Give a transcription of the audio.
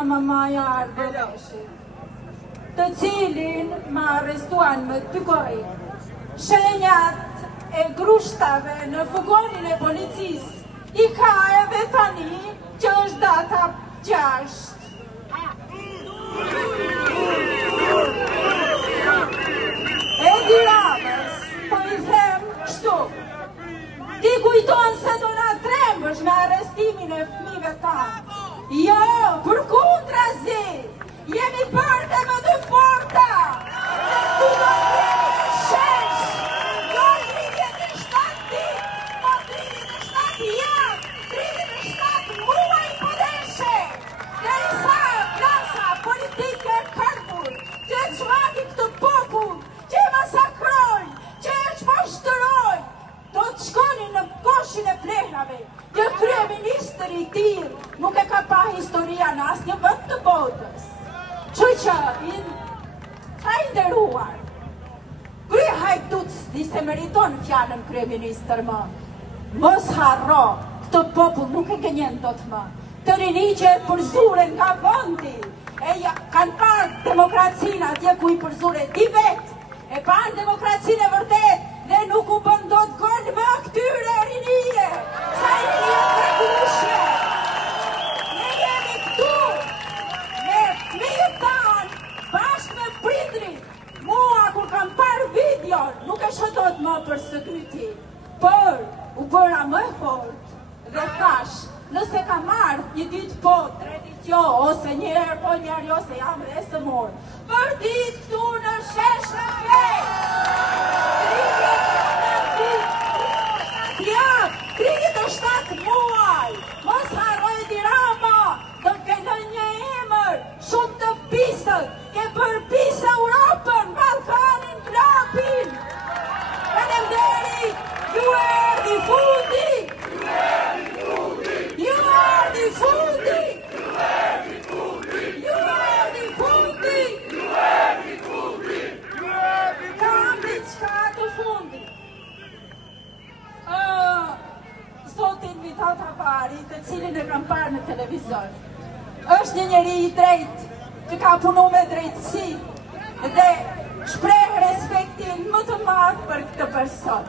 nga mamaja Ardhëreshi, të cilin më arrestuan me 2 korrik. Shenjat e grushtave në fugonin e policisë i ka edhe tani që është data 6. Edi Ramës, po i them kështu, ti kujton se do na trembësh me arrestimin e fëmijëve tanë. Jo, përkundrazi, jemi parte më të forta. Tu do të shesh, jo 37 ditë, po 37 javë, 37 muaj po deshe. Derisa klasa politike karbur, që e çmaki këtë popull, që e masakrojnë, që e çmashtërojnë, do të shkonin në koshin e plehrave. Që kryeministri i tillë nuk e ka pa historia në asnjë vend të botës. Që ka i nderuar. Krye Hajducni se meriton fjalën kryeministër më. Mos harro, këtë popull nuk e gënjen dot më. Të rini që e përzuren nga vendi, kanë parë demokracinë atje ku i përzure di vetë, e parë demokracinë e vërtet, dhe nuk u bën dot gol me këtyre rinije, sa i rinije tregushje. Ne jemi këtu, me fëmijët tanë, bashkë me prindrit. Mua, kur kam parë videon, nuk e shotot më për sëkryti, por u bëra më fort dhe thash, nëse ka marrë një ditë po, 3 ditë jo, ose njëherë po njëherë jo, se jam dhe së morë. Për ditë këtu në shesh në fej. 37 muaj. Mos harroj Edi Rama, do ke lënë një emër, shumë të pisët, ke përpisë Europën, Ballkanin, Klapin. Faleminderit, ju erdhi fundi. Të cilin e kam parë në televizor. Është një njeri i drejtë, që ka punu me drejtësi dhe shpreh respektin më të madh për këtë person.